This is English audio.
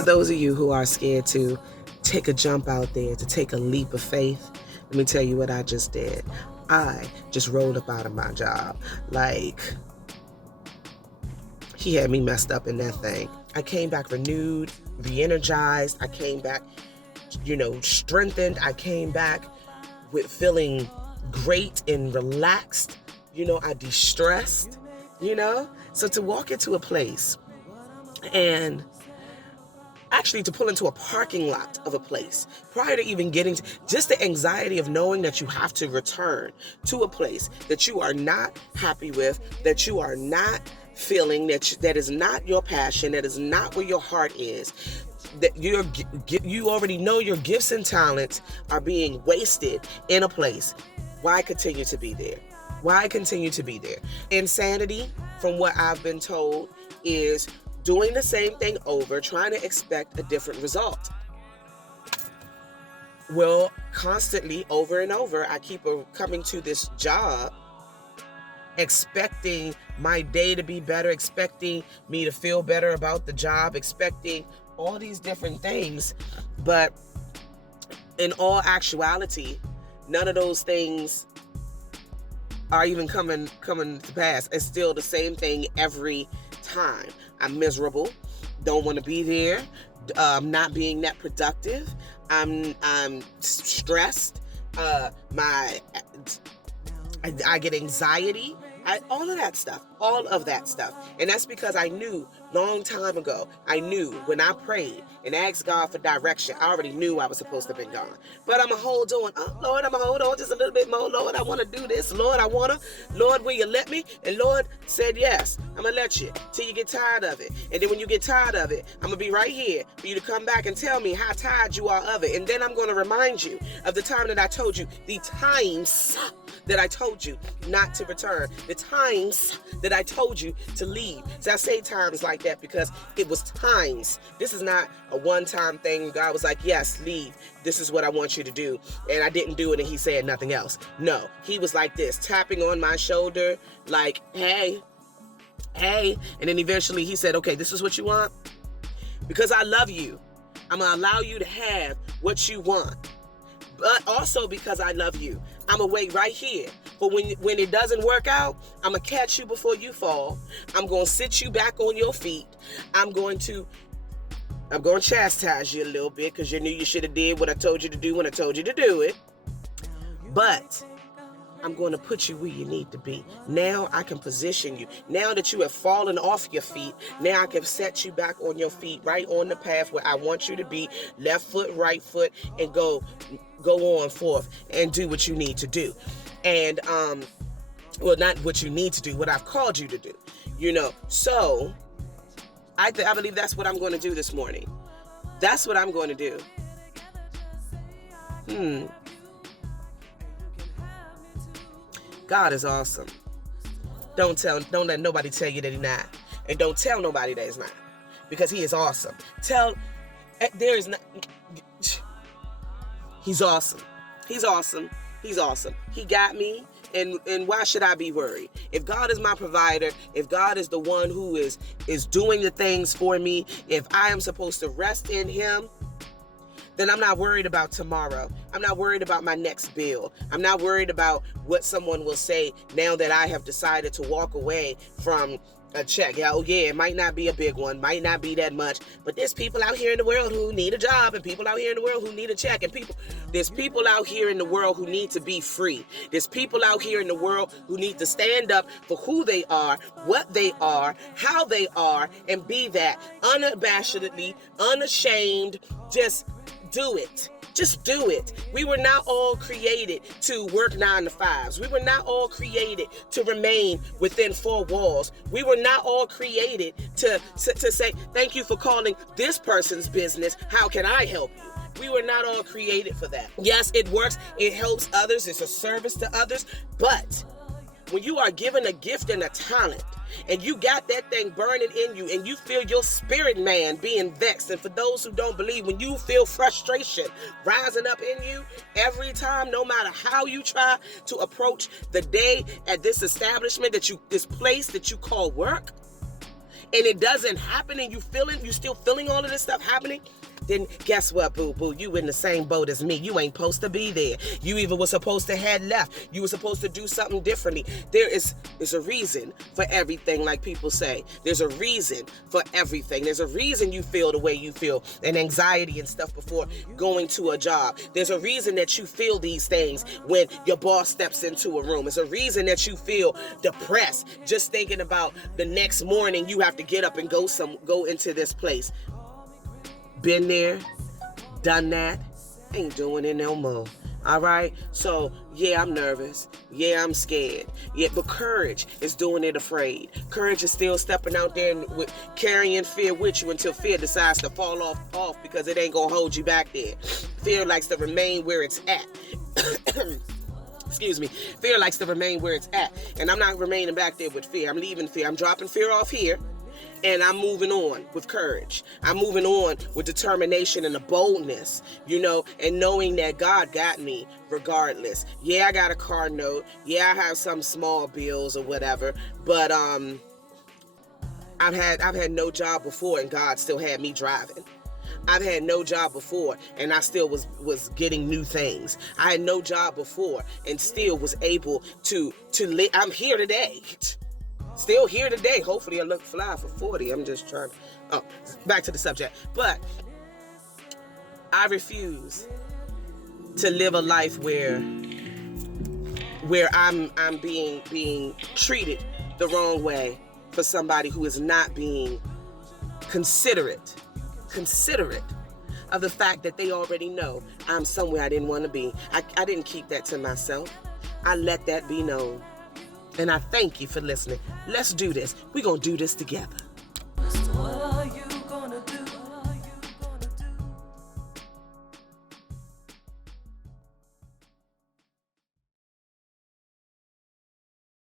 For those of you who are scared to take a jump out there, to take a leap of faith, let me tell you what I just did. I just rolled up out of my job. Like, he had me messed up in that thing. I came back renewed, re-energized. I came back, strengthened. I came back with feeling great and relaxed. I de-stressed, So to walk into a place and actually to pull into a parking lot of a place prior to even getting to just the anxiety of knowing that you have to return to a place that you are not happy with, that you are not feeling, that is not your passion, that is not where your heart is, that you already know your gifts and talents are being wasted in a place. Why continue to be there? Why continue to be there? Insanity, from what I've been told, is doing the same thing over, trying to expect a different result. Well, constantly, over and over, I keep coming to this job, expecting my day to be better, expecting me to feel better about the job, expecting all these different things. But in all actuality, none of those things are even coming to pass. It's still the same thing every time. I'm miserable, don't want to be there, not being that productive. I'm stressed. I get anxiety. All of that stuff. And that's because I knew long time ago, when I prayed and asked God for direction, I already knew I was supposed to have been gone. But I'm going to hold on. Oh, Lord, I'm going to hold on just a little bit more. Lord, I want to do this. Lord, Lord, will you let me? And Lord said, yes, I'm going to let you till you get tired of it. And then when you get tired of it, I'm going to be right here for you to come back and tell me how tired you are of it. And then I'm going to remind you of the time that I told you, the times that I told you not to return, the times that I told you to leave. So I say times like that because it was times. This is not a one-time thing. God was like, yes, leave. This is what I want you to do. And I didn't do it and he said nothing else. No, he was like this, tapping on my shoulder like, hey. And then eventually he said, okay, this is what you want? Because I love you, I'm going to allow you to have what you want. But also because I love you, I'm going to wait right here. But when it doesn't work out, I'm going to catch you before you fall. I'm going to sit you back on your feet. I'm going to chastise you a little bit because you knew you should have did what I told you to do when I told you to do it. But I'm going to put you where you need to be. Now I can position you. Now that you have fallen off your feet, now I can set you back on your feet, right on the path where I want you to be, left foot, right foot, and go on forth and do what you need to do. And, well, not what you need to do, what I've called you to do, So I believe that's what I'm going to do this morning. That's what I'm going to do. God is awesome. Don't let nobody tell you that he's not. And don't tell nobody that he's not. Because he is awesome. He's awesome. He's awesome. He's awesome. He got me. And why should I be worried? If God is my provider, if God is the one who is doing the things for me, if I am supposed to rest in him, then I'm not worried about tomorrow. I'm not worried about my next bill. I'm not worried about what someone will say now that I have decided to walk away from a check. It might not be a big one, might not be that much, but there's people out here in the world who need a job, and people out here in the world who need a check, and there's people out here in the world who need to be free. There's people out here in the world who need to stand up for who they are, what they are, how they are, and be that unabashedly, unashamed. Just do it. Just do it. We were not all created to work 9 to 5s. We were not all created to remain within 4 walls. We were not all created to say, thank you for calling this person's business. How can I help you? We were not all created for that. Yes, it works. It helps others. It's a service to others. But when you are given a gift and a talent, and you got that thing burning in you, and you feel your spirit man being vexed, and for those who don't believe, when you feel frustration rising up in you every time, no matter how you try to approach the day at this establishment this place that you call work, and it doesn't happen, and you still feeling all of this stuff happening, then guess what, boo? You in the same boat as me. You ain't supposed to be there. You even was supposed to head left. You were supposed to do something differently. There's a reason for everything, like people say. There's a reason for everything. There's a reason you feel the way you feel, and anxiety and stuff before going to a job. There's a reason that you feel these things when your boss steps into a room. It's a reason that you feel depressed just thinking about the next morning you have to get up and go into this place. Been there, done that, ain't doing it no more. All right? So, yeah, I'm nervous. Yeah, I'm scared. Yeah, but courage is doing it afraid. Courage is still stepping out there and carrying fear with you until fear decides to fall off because it ain't going to hold you back there. Fear likes to remain where it's at. Excuse me. Fear likes to remain where it's at. And I'm not remaining back there with fear. I'm leaving fear. I'm dropping fear off here. And I'm moving on with courage. I'm moving on with determination and a boldness, and knowing that God got me regardless. Yeah, I got a car note. Yeah, I have some small bills or whatever. But I've had no job before, and God still had me driving. I've had no job before, and I still was getting new things. I had no job before, and still was able to live. I'm here today. Still here today. Hopefully I look fly for 40. I'm just trying. Oh, back to the subject. But I refuse to live a life where I'm being treated the wrong way for somebody who is not being considerate of the fact that they already know I'm somewhere I didn't want to be. I didn't keep that to myself. I let that be known. And I thank you for listening. Let's do this. We're going to do this together.